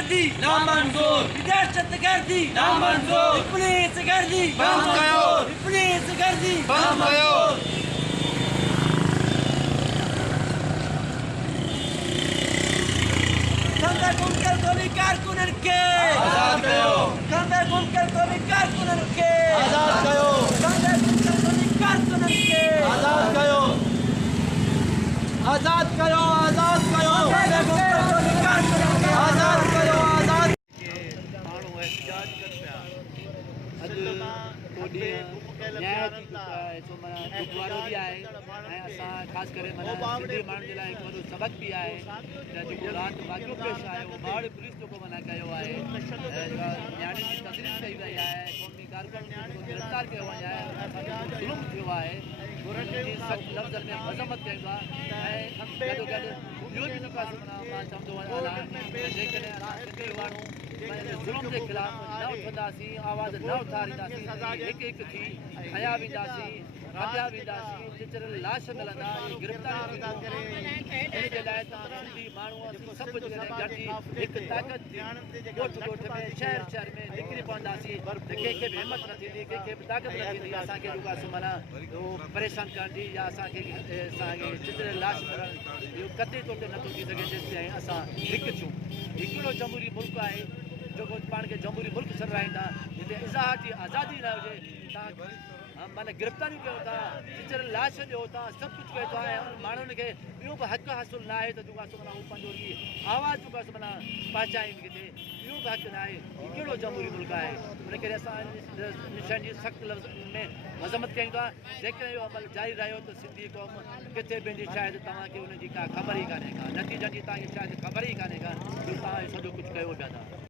दहशतगर्दी नामंजूर, दहशतगर्दी नामंजूर, पुलिसगर्दी बंद करो, पुलिसगर्दी बंद करो। कंधे गुमकर गोली कारकुनन के आजाद करो, कंधे गुमकर गोली कारकुनन के आजाद करो, कंधे गुमकर गोली कारकुनन के आजाद करो, आजाद करो, आजाद करो, कंधे गुमकर गोली कारकुनन के आजाद करो, आजाद माण्हू एहतिजाज कनि पिया। अॼु न्याय थी चुका है, सो माना दुख वारो बि आहे ऐं असां ख़ासि करे माना सिंधी माण्हुनि जे लाइ हिकु वॾो सबक़ बि आहे त जेको राति वाक़ियो पेश आहे उहो बाड़ पुलिस जेको माना कयो आहे, न्याणी जी तकलीफ़ कई वई आहे, क़ौमी कारकुन खे गिरफ़्तार कयो वञे आहे, ज़ुल्म थियो आहे, घुरनि जी सख़्त लफ़्ज़नि में मज़म्मत कई आहे ऐं गॾो गॾु इहो बि जेको आहे मां चवंदो आहियां जेकॾहिं असां सिंधी माण्हू ज़ुल्म जे ख़िलाफ़ न उथंदासीं, आवाज़ न उथारींदासीं, हिकु हिकु थी खया वेंदासीं, रंधिया वेंदासीं, चिचरल लाश मिलंदा, गिरफ़्तारी इन जे लाइ सिंधी माण्हू सभु गॾिजी हिकु ताक़त ॻोठ ॻोठ में शहर शहर में निकिरी पवंदासीं, त कंहिंखे बि हिमत न थींदी, कंहिंखे बि ताक़त न थींदी असांखे जेको आहे माना परेशान करण जी या असांखे चिचरल लाश मिलणु इहो कतई तौर ते नथो थी सघे जेसिताईं असां हिकु थियूं। हिकिड़ो जमहूरी मुल्क आहे जेको पाण खे जमहूरी मुल्क सॾाईंदा, हिते इज़हार जी आज़ादी न हुजे, तव्हां माना गिरफ़्तारियूं कयो था, चिचरल लाश ॾियो था, सभु कुझु कयो था ऐं उन माण्हुनि खे इहो बि हक़ु हासिलु न आहे त जेको आहे माना हू पंहिंजो आवाज़ जेको आहे माना पहुचाइनि किथे, इहो बि हक़ु न आहे। कहिड़ो जमहूरी मुल्क आहे, उन करे असां निशान जी सख़्तु लफ़्ज़ में मज़म्मत कयूं था। जेकॾहिं इहो अमल जारी रहियो त सिंधी क़ौम किथे वेंदी शायदि तव्हांखे उनजी का ख़बर ई कान्हे का, नतीजनि जी तव्हांखे शायदि ख़बर ई कान्हे का, जो तव्हां सॼो कुझु कयो पिया था।